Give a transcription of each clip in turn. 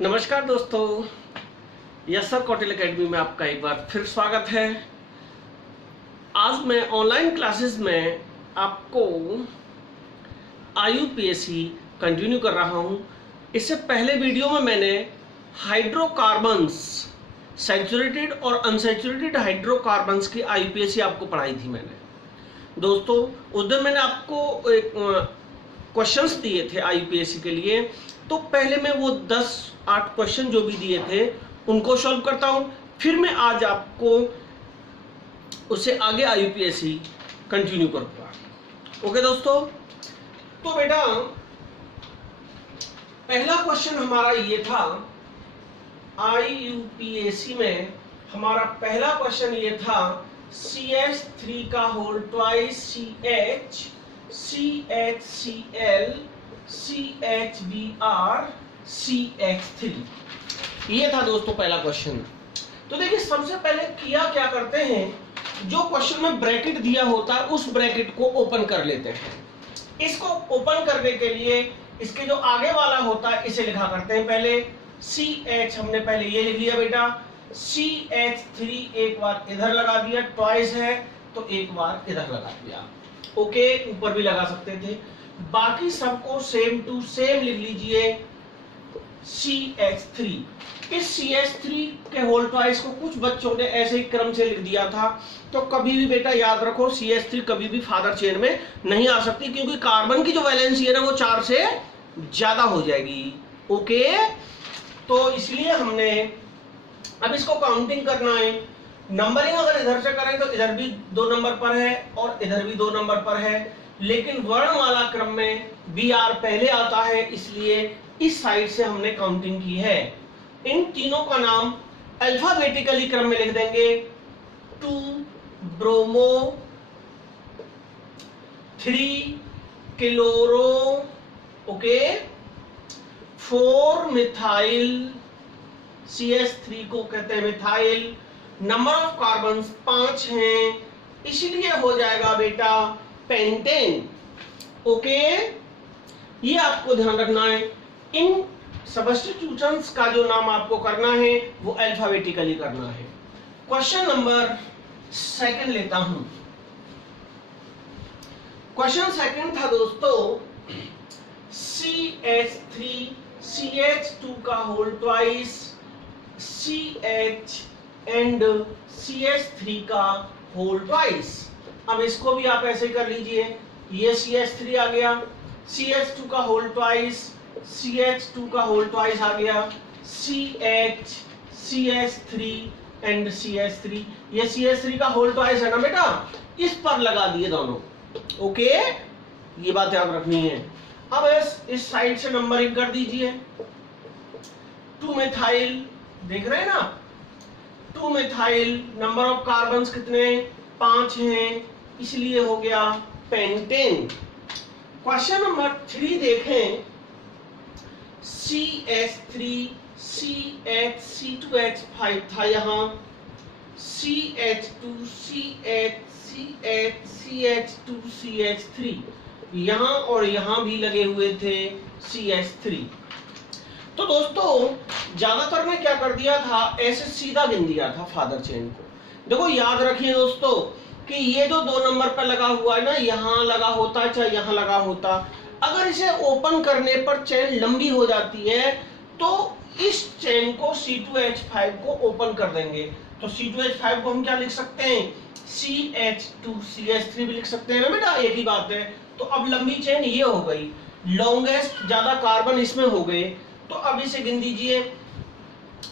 नमस्कार दोस्तों, yes sir Kautilya academy में आपका एक बार फिर स्वागत है। आज मैं ऑनलाइन क्लासेस में आपको IUPAC कंटिन्यू कर रहा हूं। इससे पहले वीडियो में मैंने हाइड्रोकार्बन्स, सैचुरेटेड और अनसैचुरेटेड हाइड्रोकार्बन्स की IUPAC आपको पढ़ाई थी मैंने। दोस्तों उस दिन मैंने आपको एक क्वेश्चंस दिए थे IUPAC के लिए, तो पहले मैं वो 10-8 क्वेश्चन जो भी दिए थे उनको सॉल्व करता हूं, फिर मैं आज आपको उससे आगे IUPAC कंटिन्यू करूंगा। ओके दोस्तों, तो बेटा पहला क्वेश्चन हमारा ये था IUPAC में। हमारा पहला क्वेश्चन ये था CH3 का whole twice CH, CHCl, CHBr, CH3। ये था दोस्तों पहला क्वेश्चन। तो देखिए सबसे पहले किया क्या करते हैं, जो क्वेश्चन में ब्रैकेट दिया होता है उस ब्रैकेट को ओपन कर लेते हैं। इसको ओपन करने के लिए इसके जो आगे वाला होता है इसे लिखा करते हैं पहले CH। हमने पहले ये लिख लिया बेटा, CH3 एक बार इधर लगा दिया, ट्वाइस है तो एक बार इधर लगा दिया। ओके, ऊपर भी लगा सकते थे। बाकी सबको सेम टू सेम लिख लीजिए CH3। इस CH3 के होल ट्वाइस को कुछ बच्चों ने ऐसे ही क्रम से लिख दिया था, तो कभी भी बेटा याद रखो CH3 कभी भी फादर चेन में नहीं आ सकती, क्योंकि कार्बन की जो वैलेंसी है ना वो 4 से ज्यादा हो जाएगी। ओके, तो इसलिए हमने अब इसको काउंटिंग करना है। नंबरिंग अगर इधर से करें तो इधर भी 2 नंबर पर है और इधर भी 2 नंबर पर है, लेकिन वर्णमाला क्रम में BR पहले आता है, इसलिए इस साइड से हमने काउंटिंग की है। इन तीनों का नाम अल्फाबेटिकली क्रम में लिख देंगे। 2 bromo, 3 chloro, okay, 4 methyl, CH3 को कहते हैं मिथाइल। नंबर ऑफ कार्बन्स 5 हैं, इसलिए हो जाएगा बेटा पेंटेन। ओके, ये आपको ध्यान रखना है। इन सब्स्टिट्यूशंस का जो नाम आपको करना है वो अल्फाबेटिकली करना है। क्वेश्चन नंबर 2 लेता हूं। क्वेश्चन 2 था दोस्तों CH3 CH2 का whole twice CH and CH3 का होल ट्वाइस। अब इसको भी आप ऐसे कर लीजिए, ये CH3 आ गया, CH2 का होल ट्वाइस, CH2 का होल ट्वाइस आ गया, CH, CH3 एंड CH3। ये CH3 का होल ट्वाइस है ना बेटा, इस पर लगा दिए दोनों। ओके, ये बात याद रखनी है। अब इस साइड से नंबरिंग कर दीजिए। 2 मिथाइल, देख रहे हैं ना, 2 मिथाइल, नंबर ऑफ कार्बन्स कितने 5 हैं, इसलिए हो गया पेंटेन। क्वेश्चन नंबर 3 देखें, CH3 CH C2H5 था यहां, CH2 CH CH CH2 CH3 यहां और यहां भी लगे हुए थे CH3। तो दोस्तों ज्यादातर ने क्या कर दिया था, ऐसे सीधा गिन दिया था फादर चेन को। देखो याद रखिए दोस्तों कि ये जो 2 नंबर पर लगा हुआ है ना, यहां लगा होता चाहे यहां लगा होता, अगर इसे ओपन करने पर चेन लंबी हो जाती है तो इस चेन को C2H5 को ओपन कर देंगे। तो C2H5 को हम क्या लिख सकते हैं, CH2 CH3 भी लिख सकते हैं ना बेटा, एक ही बात है। तो अब लंबी चेन ये हो गई, लॉन्गेस्ट ज्यादा कार्बन इसमें हो गए। तो अब इसे गिन दीजिए,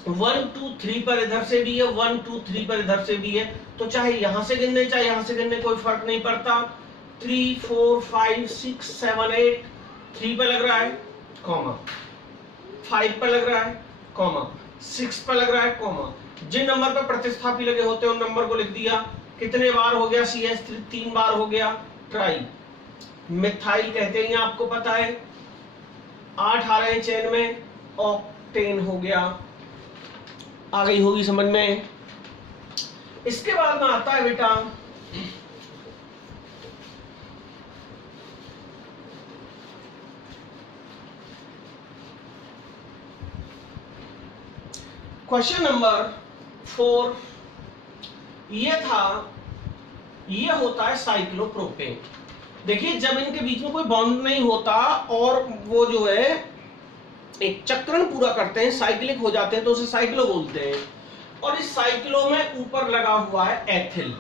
1 2 3 पर इधर से भी है, 1 2 3 पर इधर से भी है, तो चाहे यहां से गिनने चाहे यहां से गिनने कोई फर्क नहीं पड़ता। 3 4 5 6 7 8, 3 पर लग रहा है कॉमा, 5 पर लग रहा है कॉमा, 6 पर लग रहा है कॉमा। जिन नंबर पर प्रतिस्थापी लगे होते हैं उन नंबर को लिख दिया। कितने बार हो गया CH3, 3 बार हो गया। ट्राई मिथाइल कहते हैं, आपको पता है 8 आ रहे हैं चेन में, ऑक्टेन हो गया। आ गई होगी समझ में। इसके बाद में आता है बेटा क्वेश्चन नंबर 4 ये था, ये होता है साइक्लोप्रोपेन। देखिए जब इनके बीच में कोई बॉन्ड नहीं होता और वो जो है एक चक्रण पूरा करते हैं, साइक्लिक हो जाते हैं, तो उसे साइक्लो बोलते हैं। और इस साइक्लो में ऊपर लगा हुआ है एथिल।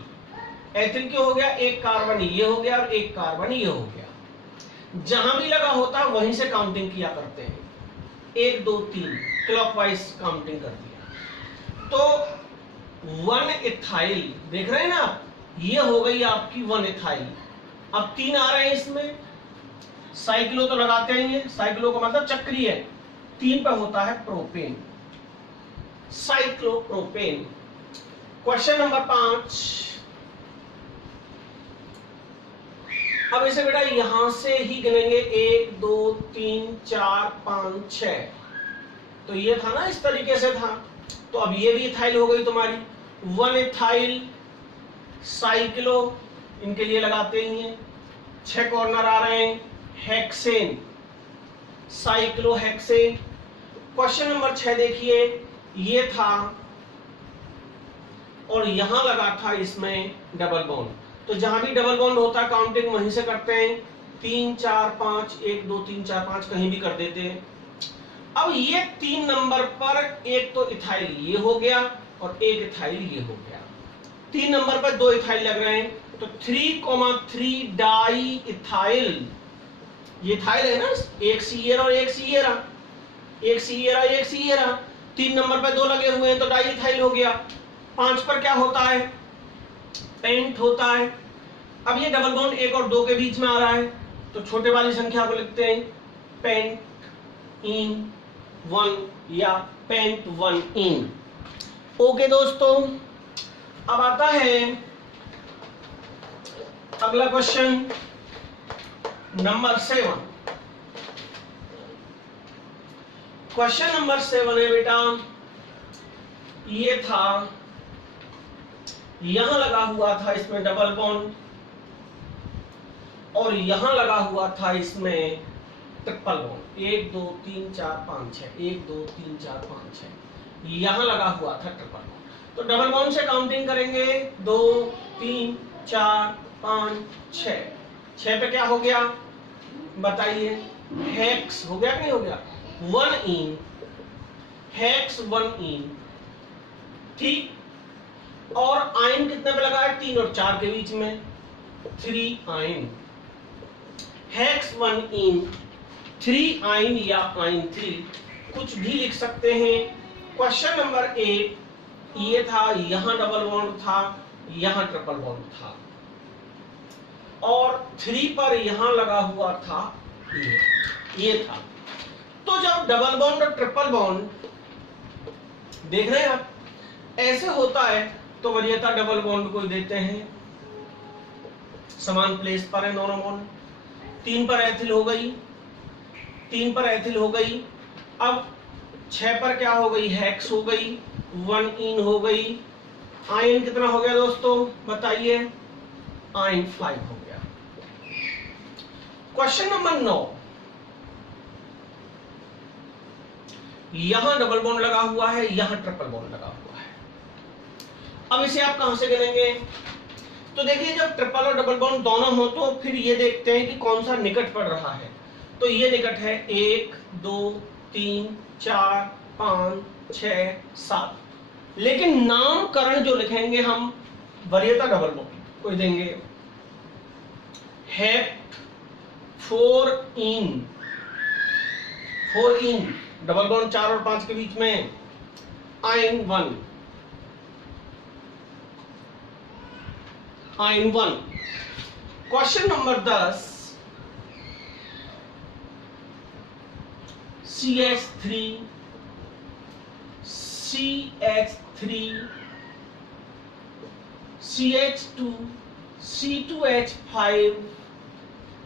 एथिल क्यों हो गया? एक कार्बन ये हो गया और एक कार्बन ये हो गया। जहां भी लगा होता है वहीं से काउंटिंग किया करते हैं, 1 2 3 क्लॉकवाइज काउंटिंग कर दिया। तो 1 इथाइल देख रहे हैं ना आप, ये हो गई आपकी 1 इथाइल। अब 3 आ रहे हैं इसमें, साइक्लो तो लगाते ही हैं, साइक्लो का मतलब चक्रीय है। 3 पे होता है प्रोपेन, साइक्लोप्रोपेन। क्वेश्चन नंबर 5, अब इसे बेटा यहां से ही गिनेंगे, 1 2 3 4 5 6। तो ये था ना, इस तरीके से था। तो अब ये भी इथाइल हो गई तुम्हारी, 1 इथाइल साइक्लो, इनके लिए लगाते ही हैं। 6 कॉर्नर आ रहे हैं, हेक्सेन, साइक्लोहेक्सेन। क्वेश्चन नंबर 6 देखिए, ये था और यहां लगा था इसमें डबल बॉन्ड। तो जहां भी डबल बॉन्ड होता है काउंटिंग वहीं से करते हैं, 3 4 5, 1 2 3 4 5 कहीं भी कर देते हैं। अब ये 3 नंबर पर एक तो इथाइल ये हो गया और एक इथाइल ये हो गया। 3 नंबर पर 2 इथाइल लग रहे हैं, तो 3,3 डाई इथाइल। ये इथाइल है ना, एक सीएरा और एक सीएरा, एक सीएरा एक सीएरा। 3 नंबर पर 2 लगे हुए हैं तो डाई इथाइल हो गया। 5 पर क्या होता है? पेंट होता है। अब ये डबल बॉन्ड 1 और 2 के बीच में आ रहा है, तो छोटे वाली संख्या को लिखते हैं पेंट इन 1 या पेंट 1 इन। ओके दोस्तों, अब आता है अगला क्वेश्चन नंबर 7। क्वेश्चन नंबर 7 है बेटा, ये था, यहां लगा हुआ था इसमें डबल बॉन्ड और यहां लगा हुआ था इसमें ट्रिपल बॉन्ड। 1 2 3 4 5 6, 1 2 3 4 5 6, यहां लगा हुआ था ट्रिपल बॉन्ड। तो डबल बॉन्ड से काउंटिंग करेंगे, 2 3 4 5 6। 6 पे क्या हो गया बताइए? हेक्स हो गया कि नहीं हो गया? 1 इन, हेक्स 1 इन, ठीक। और आयन कितने पे लगा है? 3 और 4 के बीच में, 3 आयन, हेक्स 1 इन, 3 आयन या आयन 3, कुछ भी लिख सकते हैं। क्वेश्चन नंबर 8 ये था, यहां डबल बॉन्ड था, यहां ट्रिपल बॉन्ड था और 3 पर यहां लगा हुआ था ये था। तो जब डबल बॉन्ड और ट्रिपल बॉन्ड देख रहे हैं आप ऐसे होता है, तो वरीयता डबल बॉन्ड को देते हैं, समान प्लेस पर है दोनों बॉन्ड। 3 पर एथिल हो गई, 3 पर एथिल हो गई। अब 6 पर क्या हो गई? हेक्स हो गई, 1 इन हो गई। आयन कितना हो गया दोस्तों बताइए? आयन 5 हो गया। क्वेश्चन नंबर 9, यहां डबल बॉन्ड लगा हुआ है, यहां ट्रिपल बॉन्ड लगा हुआ है। अब इसे आप कहां से गिनेंगे? तो देखिए जब ट्रिपल और डबल बॉन्ड दोनों हो तो फिर ये देखते हैं कि कौन सा निकट पड़ रहा है। तो ये निकट है 1 2 3 4 5 6 7। लेकिन नामकरण जो लिखेंगे हम वरीयता डबल बॉन्ड को देंगे। हेप्ट 4 इन, 4 इन, डबल बॉन्ड 4 और 5 के बीच में, ion 1, ion 1। Question number 10, CH3, CH3, CH2, C2H5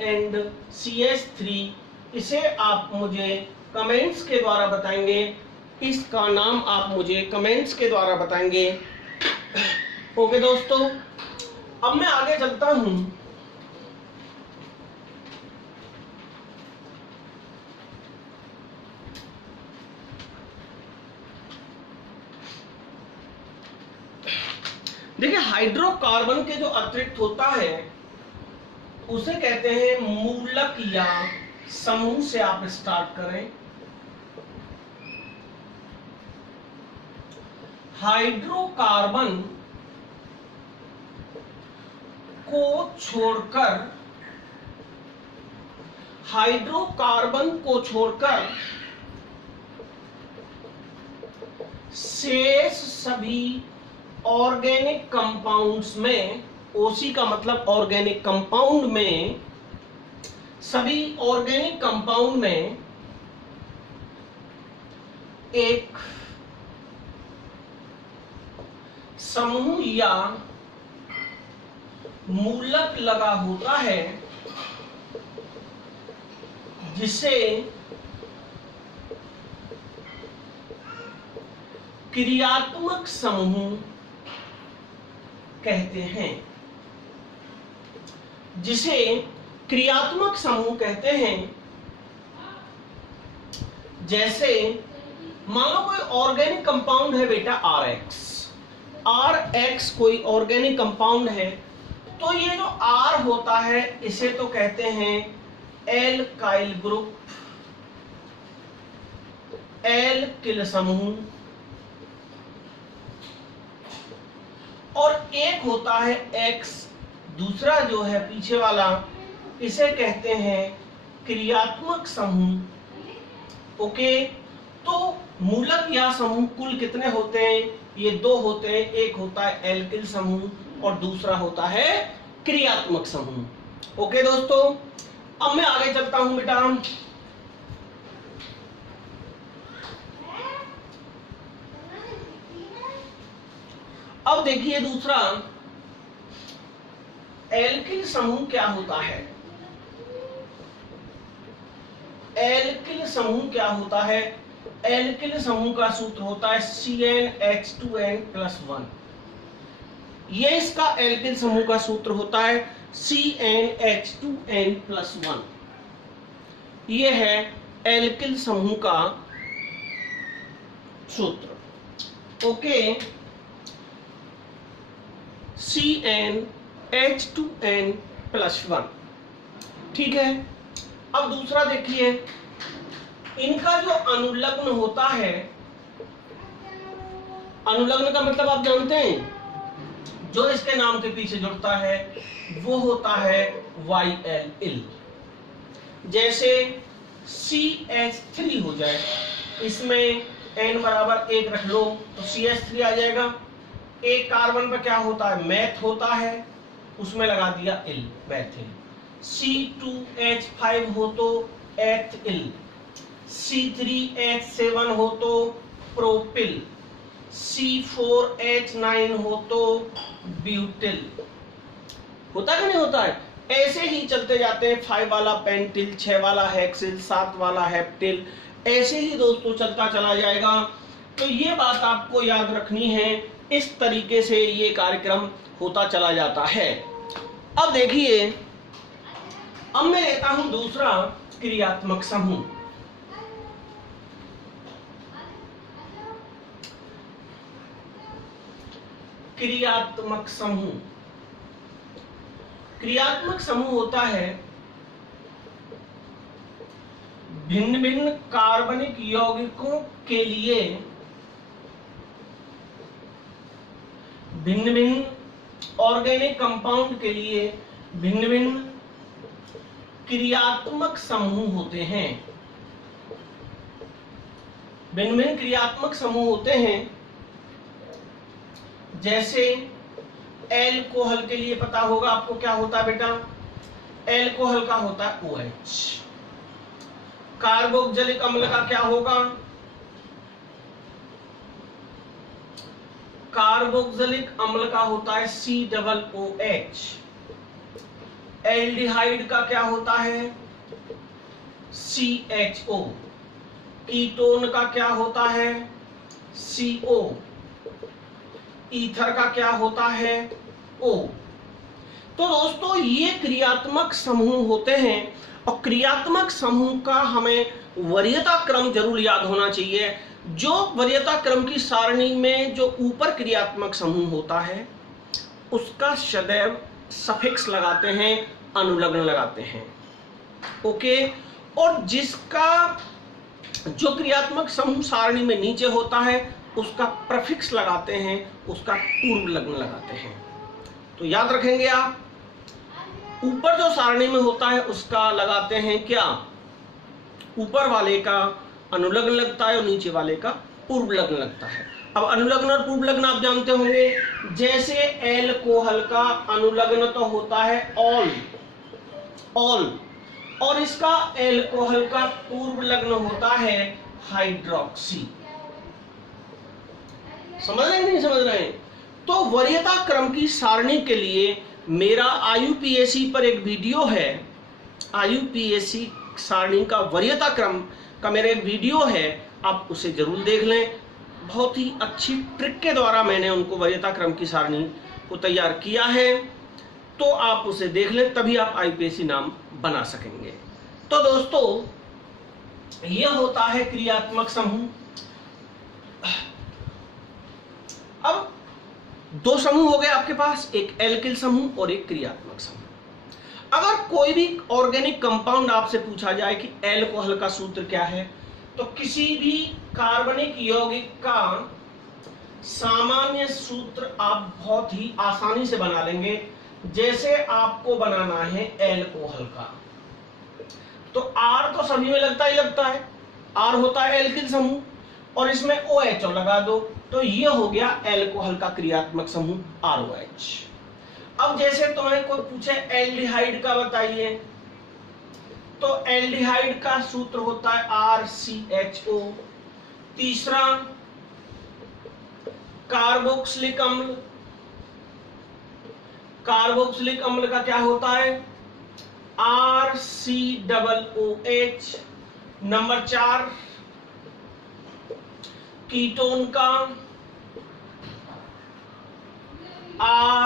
and CH3। इसे आप मुझे कमेंट्स के द्वारा बताएंगे, इसका नाम आप मुझे कमेंट्स के द्वारा बताएंगे। ओके दोस्तों, अब मैं आगे चलता हूं। देखिए हाइड्रोकार्बन के जो अतिरिक्त होता है उसे कहते हैं मूलक या समूह। से आप स्टार्ट करें। हाइड्रोकार्बन को छोड़कर शेष सभी ऑर्गेनिक कंपाउंड्स में, ओसी का मतलब ऑर्गेनिक कंपाउंड में, सभी ऑर्गेनिक कंपाउंड में एक समूह या मूलक लगा होता है जिसे क्रियात्मक समूह कहते हैं। जिसे क्रियात्मक समूह कहते हैं। जैसे मान लो कोई ऑर्गेनिक कंपाउंड है बेटा RX कोई ऑर्गेनिक कंपाउंड है, तो ये जो R होता है इसे तो कहते हैं एल्काइल ग्रुप, एल्किल समूह। और एक होता है X, दूसरा जो है पीछे वाला, इसे कहते हैं क्रियात्मक समूह। ओके, तो मूलक या समूह कुल कितने होते हैं? ये दो होते हैं। एक होता है एल्किल समूह और दूसरा होता है क्रियात्मक समूह। ओके दोस्तों, अब मैं आगे चलता हूं बेटा। अब देखिए दूसरा एल्किल समूह क्या होता है। एल्किल समूह क्या होता है? एल्किल समूह का सूत्र होता है CnH2n+1। ये इसका एल्किल समूह का सूत्र होता है CnH2n+1। ये है एल्किल समूह का सूत्र। Okay, CnH2n+1। ठीक है। अब दूसरा देखिए, इनका जो अनुलग्न होता है, अनुलग्न का मतलब आप जानते हैं, जो इसके नाम के पीछे जुड़ता है वो होता है YLL। जैसे CH3 हो जाए, इसमें N बराबर 1 रख लो तो CH3 आ जाएगा। एक कार्बन पर क्या होता है? मैथ होता है, उसमें लगा दिया इल, मैथिल। C2H5 हो तो एथिल, C3H7 हो तो प्रोपिल, C4H9 हो तो ब्यूटिल। होता कि नहीं होता है? ऐसे ही चलते जाते हैं। 5 वाला पेंटिल, 6 वाला हेक्सिल, 7 वाला हेप्टिल, ऐसे ही दोस्तों चलता चला जाएगा। तो ये बात आपको याद रखनी है। इस तरीके से ये कार्यक्रम होता चला जाता है। अब देखिए, अब मैं लेता हूं दूसरा क्रियात्मक समूह। क्रियात्मक समूह, क्रियात्मक समूह होता है भिन्न भिन्न कार्बनिक यौगिकों के लिए, भिन्न भिन्न ऑर्गेनिक कंपाउंड के लिए भिन्न भिन्न क्रियात्मक समूह होते हैं। भिन्न भिन्न क्रियात्मक समूह होते हैं। जैसे एल्कोहल के लिए पता होगा आपको क्या होता है बेटा? एल्कोहल का होता है OH। कार्बोक्जिलिक अम्ल का क्या होगा? कार्बोक्जिलिक अम्ल का होता है COOH। एल्डिहाइड का क्या होता है? CHO। कीटोन का क्या होता है? CO। ईथर का क्या होता है? O। तो दोस्तों ये क्रियात्मक समूह होते हैं। और क्रियात्मक समूह का हमें वरीयता क्रम जरूर याद होना चाहिए। जो वरीयता क्रम की सारणी में जो ऊपर क्रियात्मक समूह होता है उसका सदैव सफिक्स लगाते हैं, अनुलग्न लगाते हैं। ओके, और जिसका जो क्रियात्मक समूह सारणी में नीचे होता है उसका प्रफिक्स लगाते हैं, उसका पूर्व लग्न लगाते हैं। तो याद रखेंगे आप, ऊपर जो सारणी में होता है उसका लगाते हैं क्या, ऊपर वाले का अनुलग्न लगता है और नीचे वाले का पूर्व लग्न लगता है। अब अनुलग्न और पूर्व लग्न आप जानते होंगे, जैसे एल्कोहल का अनुलग्न तो होता है ऑल, और इसका एल्कोहल का पूर्व लग्न होता है हाइड्रोक्सी। समझ रहे हैं नहीं समझ रहे हैं? तो वरीयता क्रम की सारणी के लिए मेरा आईयूपीएसी पर एक वीडियो है, आईयूपीएसी सारणी का वरीयता क्रम का मेरा एक वीडियो है, आप उसे जरूर देख लें। बहुत ही अच्छी ट्रिक के द्वारा मैंने उनको वरीयता क्रम की सारणी को तैयार किया है, तो आप उसे देख लें, तभी आप आईयूपीएसी नाम बना सकेंगे। तो दोस्तों यह होता है क्रियात्मक समूह। अब दो समूह हो गए आपके पास, एक एल्किल समूह और एक क्रियात्मक समूह। अगर कोई भी ऑर्गेनिक कंपाउंड आपसे पूछा जाए कि एल्कोहल का सूत्र क्या है, तो किसी भी कार्बनिक यौगिक का सामान्य सूत्र आप बहुत ही आसानी से बना लेंगे। जैसे आपको बनाना है एल्कोहल का, तो R तो सभी में लगता ही लगता है, R होता है एल्किल समूह, और इसमें OH लगा दो, तो ये हो गया एल्कोहल का क्रियात्मक समूह ROH। अब जैसे तुम्हें कोई पूछे एल्डिहाइड का बताइए, तो एल्डिहाइड का सूत्र होता है RCHO। तीसरा कार्बोक्सिलिक अम्ल, कार्बोक्सिलिक अम्ल का क्या होता है RCOOH। नंबर 4 कीटोन का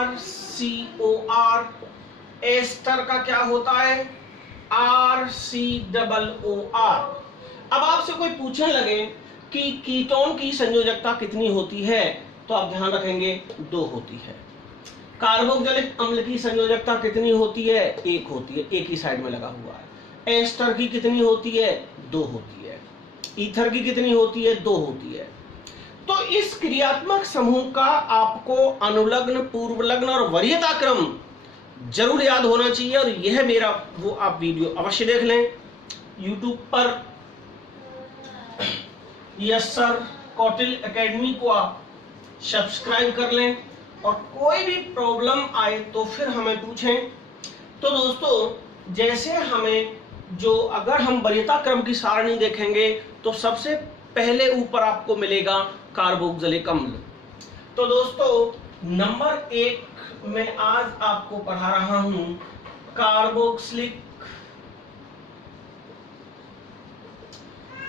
RCOR। एस्टर का क्या होता है RCOOR। अब आपसे कोई पूछने लगे कि कीटोन की संयोजकता कितनी होती है, तो आप ध्यान रखेंगे 2 होती है। कार्बोक्सिलिक अम्ल की संयोजकता कितनी होती है, 1 होती है, एक ही साइड में लगा हुआ है। एस्टर की कितनी होती है, 2 होती है। ईथर की कितनी होती है, 2 होती है। तो इस क्रियात्मक समूह का आपको अनुलग्न, पूर्व लग्न और वरीयता क्रम जरूर याद होना चाहिए, और यह मेरा वो आप वीडियो अवश्य देख लें YouTube पर। यस सर कौटिल एकेडमी को आप सब्सक्राइब कर लें, और कोई भी प्रॉब्लम आए तो फिर हमें पूछें। तो दोस्तों जैसे हमें जो, अगर हम वरीयता क्रम की सारणी देखेंगे तो सबसे पहले ऊपर आपको मिलेगा कार्बोक्सिलिक अम्ल। तो दोस्तों नंबर 1 में आज आपको पढ़ा रहा हूं कार्बोक्सिलिक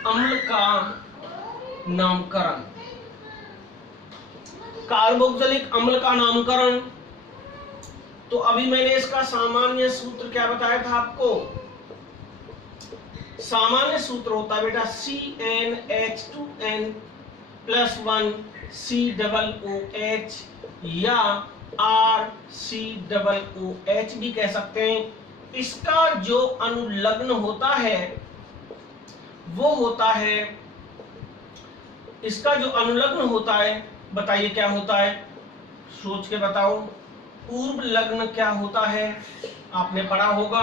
अम्ल का नामकरण। कार्बोक्सिलिक अम्ल का नामकरण, तो अभी मैंने इसका सामान्य सूत्र क्या बताया था आपको, सामान्य सूत्र होता है बेटा CnH2n+1 COOH या RCOOH भी कह सकते हैं। इसका जो अनुलग्न होता है वो होता है, इसका जो अनुलग्न होता है बताइए क्या होता है, सोच के बताओ। पूर्व लग्न क्या होता है, आपने पढ़ा होगा।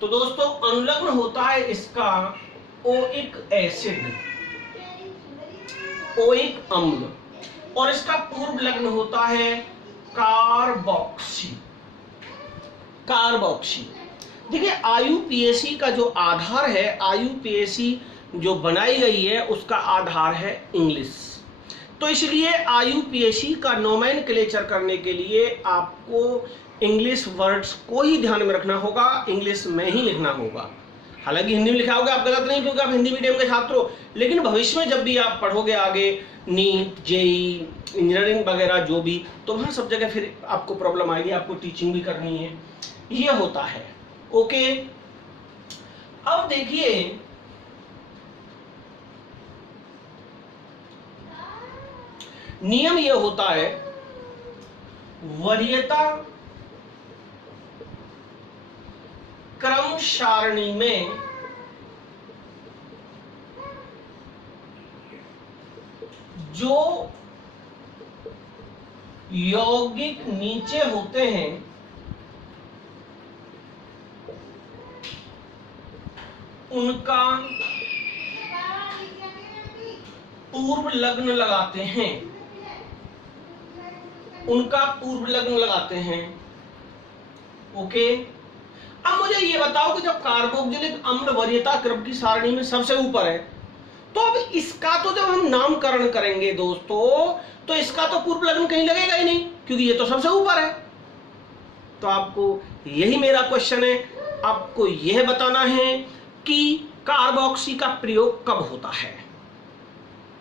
तो दोस्तों अनुलग्न होता है इसका ओइक एसिड, ओइक अम्ल, और इसका पूर्व लग्न होता है कार्बोक्सी, कार्बोक्सी। देखिए आईयूपीएसी का जो आधार है, आईयूपीएसी जो बनाई गई है उसका आधार है इंग्लिश। तो इसलिए आईयूपीएसी का नोमेनक्लेचर करने के लिए आपको इंग्लिश वर्ड्स को ही ध्यान में रखना होगा, इंग्लिश में ही लिखना होगा। हालांकि हिंदी में लिखा होगा आप गलत नहीं, क्योंकि आप हिंदी मीडियम के छात्र हो, लेकिन भविष्य में जब भी आप पढ़ोगे आगे नीट, जेई, इंजीनियरिंग वगैरह जो भी, तो वहां सब जगह फिर आपको प्रॉब्लम आएगी, आपको टीचिंग भी करनी है, ये होता है। ओके, अब देखिए नियम यह होता है वरीयता क्रम सारणी में जो यौगिक नीचे होते हैं उनका पूर्व लग्न लगाते हैं, उनका पूर्व लग्न लगाते हैं। ओके, अब मुझे ये बताओ कि जब कार्बोक्जिलिक अम्ल वरीयता क्रम की सारणी में सबसे ऊपर है, तो अब इसका तो जब हम नामकरण करेंगे दोस्तों, तो इसका तो पूर्व लग्न कहीं लगेगा ही नहीं, क्योंकि ये तो सबसे ऊपर है। तो आपको यही मेरा क्वेश्चन है, आपको यह बताना है कि कार्बोक्सी का प्रयोग कब होता है।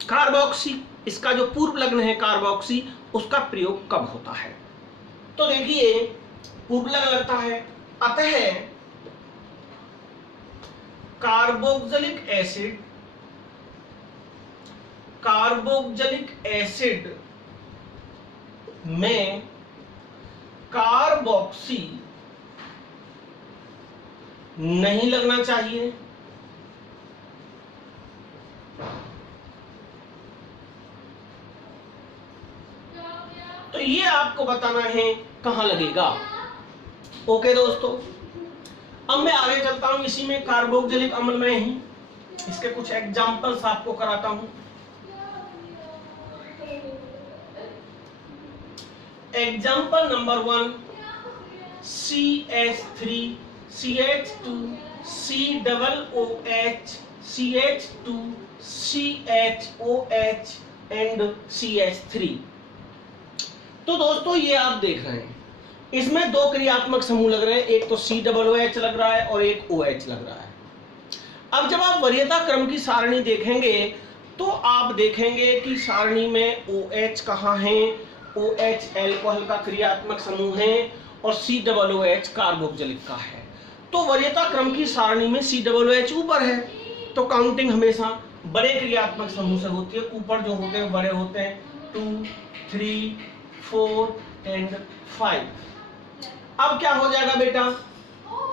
कार्बोक्सी, इसका जो पूर्व लग्न है कार्बोक्सी, उसका प्रयोग कब होता है। तो देखिए, पूर्व लग्न लगता है, अतः कार्बोक्जिलिक एसिड, कार्बोक्जिलिक एसिड में कार्बोक्सी नहीं लगना चाहिए। तो ये आपको बताना है कहां लगेगा। ओके दोस्तों, अब मैं आगे चलता हूं इसी में कार्बोक्जिलिक अम्ल में ही, इसके कुछ एग्जांपल्स आपको कराता हूं। Example number 1, CH3 CH2 COOH CH2 CHOH and CH3। तो दोस्तों ये आप देख रहे हैं, इसमें दो क्रियात्मक समूह लग रहे हैं, एक तो COOH लग रहा है और एक OH लग रहा है। अब जब आप वरीयता क्रम की सारणी देखेंगे तो आप देखेंगे कि सारणी में OH कहाँ है, OH एल्कोहल का क्रियात्मक समूह है और COOH कार्बोक्जिलिक का है। तो वरीयता क्रम की सारणी में COOH ऊपर है, तो काउंटिंग हमेशा बड़े क्रियात्मक समूह से होती है। ऊपर जो होते हैं बड़े होते हैं, 2, 3, 4 एंड 5। अब क्या हो जाएगा बेटा,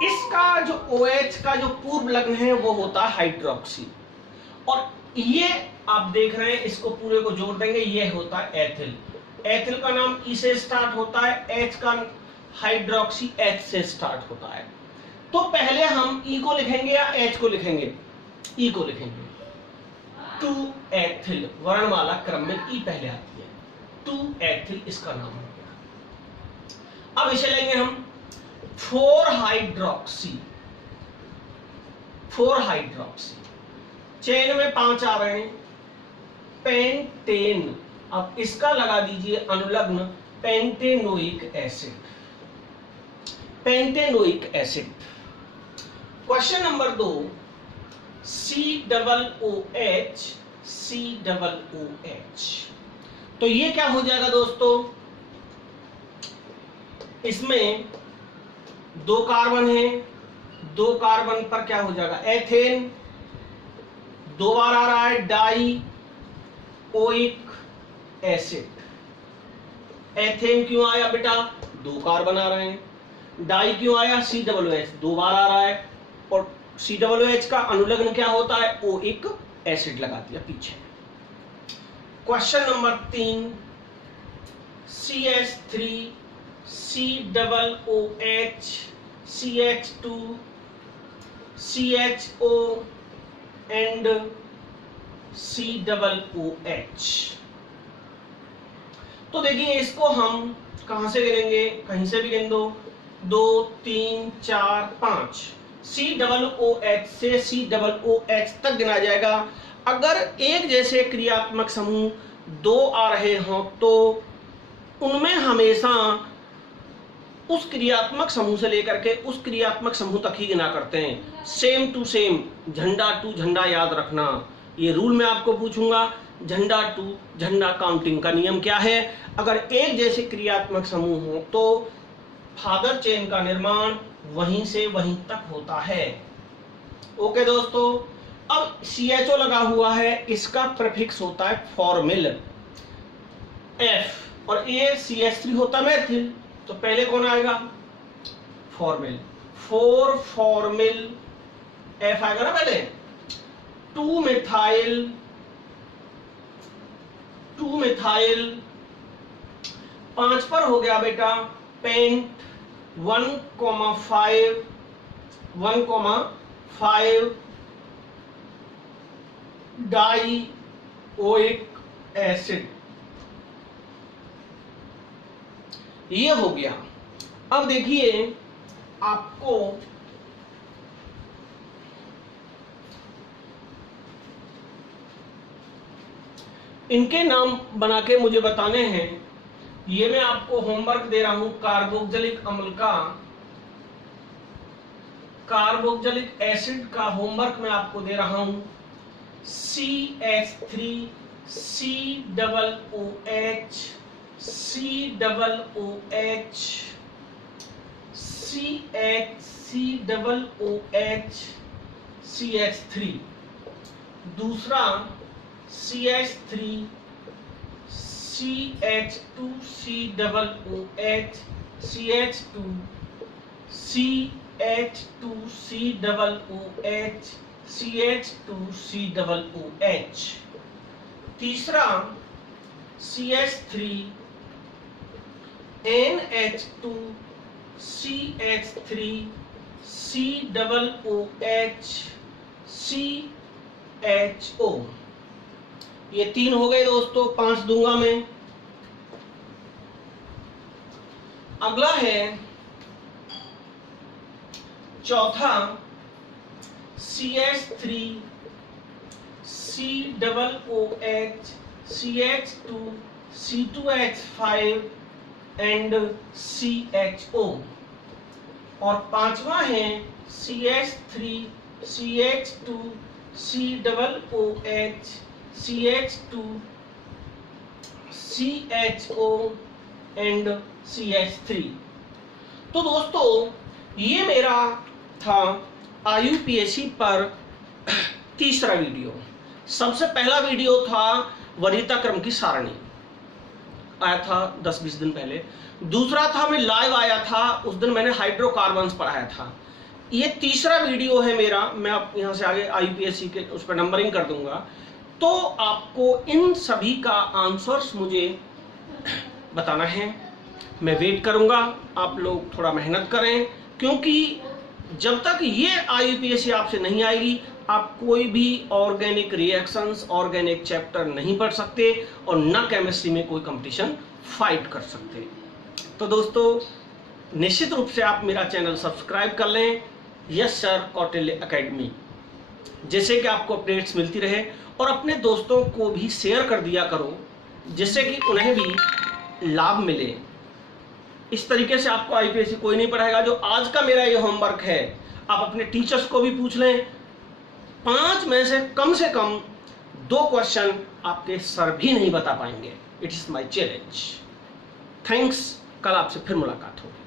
इसका जो OH का जो पूर्व लग्न है वो होता है हाइड्रोक्सी, और ये आप देख रहे हैं, इसको पूरे को जोड़ देंगे, ये होता है एथिल। एथिल का नाम ई से स्टार्ट होता है, H का हाइड्रोक्सी H से स्टार्ट होता है। तो पहले हम E को लिखेंगे या H को लिखेंगे? E को लिखेंगे। 2 एथिल, वर्णमाला क्रम में E पहले आती है, 2 एथिल इसका नाम हो गया। अब इसे लेंगे हम 4 हाइड्रोक्सी, 4 हाइड्रोक्सी, चेन में 5 आ रहे हैं, पेंटेन। अब इसका लगा दीजिए अनुलग्न pentanoic acid, pentanoic acid. Question number 2, COOH, COOH। तो ये क्या हो जाएगा दोस्तों, इसमें 2 कार्बन है, 2 कार्बन पर क्या हो जाएगा एथेन, 2 बार आ रहा है डाई ओइक एसिड। एथेन क्यों आया बेटा, 2 कार्बन आ रहे हैं। डाई क्यों आया, COOH 2 बार आ रहा है, और COOH का अनुलग्न क्या होता है, ओइक एसिड लगा दिया पीछे। Question number 3, CH3 COOH CH2 CHO and COOH। तो देखिए, इसको हम कहां से गिनेंगे, कहीं से भी गिन दो, 2 3 4 5, COOH से COOH तक गिना जाएगा। अगर एक जैसे क्रियात्मक समूह 2 आ रहे हों तो उनमें हमेशा उस क्रियात्मक समूह से लेकर के उस क्रियात्मक समूह तक ही गिना करते हैं। सेम टू सेम, झंडा टू झंडा याद रखना, ये रूल मैं आपको पूछूंगा। झंडा टू झंडा काउंटिंग का नियम क्या है, अगर एक जैसे क्रियात्मक समूह हो तो फादर चेन का निर्माण वहीं से वहीं तक होता है। ओके दोस्तों, अब CHO लगा हुआ है, इसका प्रीफिक्स होता है फॉर्मिल F, और ये CH3 होता मैथिल, तो पहले कौन आएगा? फॉर्मिल। 4 फॉर्मिल F आएगा ना पहले। 2 मिथाइल 5 पर हो गया बेटा पेंट 1,5 डाइओइक एसिड। ये हो गया। अब देखिए आपको इनके नाम बना के मुझे बताने हैं। ये मैं आपको होमवर्क दे रहा हूं कार्बोक्सिलिक अम्ल का, कार्बोक्सिलिक एसिड का होमवर्क मैं आपको दे रहा हूं। CH3 COOH CH3। दूसरा CH3 CH2COOH CH2COOH। तीसरा CH3 NH2 CH3 COOH CHO। ये 3 हो गए दोस्तों, 5 दूंगा मैं। अगला है चौथा CH3 COOH CH2 C2H5 and CHO। और पांचवा है CH3 CH2 COOH CH2 CHO and CH3। तो दोस्तों ये मेरा था IUPAC पर तीसरा वीडियो। सबसे पहला वीडियो था वरीयता क्रम की सारणी, आया था 10-20 दिन पहले। दूसरा था मैं लाइव आया था, उस दिन मैंने हाइड्रोकार्बन्स पढ़ाया था। ये तीसरा वीडियो है मेरा, मैं अब यहाँ से आगे IUPAC के उस पर नंबरिंग कर दूंगा। तो आपको इन सभी का आंसर्स मुझे बताना है, मैं वेट करूंगा। आप लोग थोड़ा मेहनत करें, क्योंकि जब तक ये IUPAC आपसे नहीं आएगी आप कोई भी ऑर्गेनिक रिएक्शंस, ऑर्गेनिक चैप्टर नहीं पढ़ सकते और न केमिस्ट्री में कोई कंपटीशन फाइट कर सकते। तो दोस्तों निश्चित रूप से आप मेरा चैनल सब्सक्राइब कर लें, यस सर कौटिल्य एकेडमी, जैसे कि आपको अपडेट्स मिलती रहे। और अपने दोस्तों को भी शेयर कर दिया करो, जिससे कि उन्हें भी लाभ मिले। इस तरीके से आपको IUPAC कोई नहीं पढ़ाएगा। जो आज का मेरा ये होमवर्क है, आप अपने टीचर्स को भी पूछ लें। 5 में से कम 2 क्वेश्चन आपके सर भी नहीं बता पाएंगे। It is my challenge. Thanks. कल आपसे फिर मुलाकात होगी।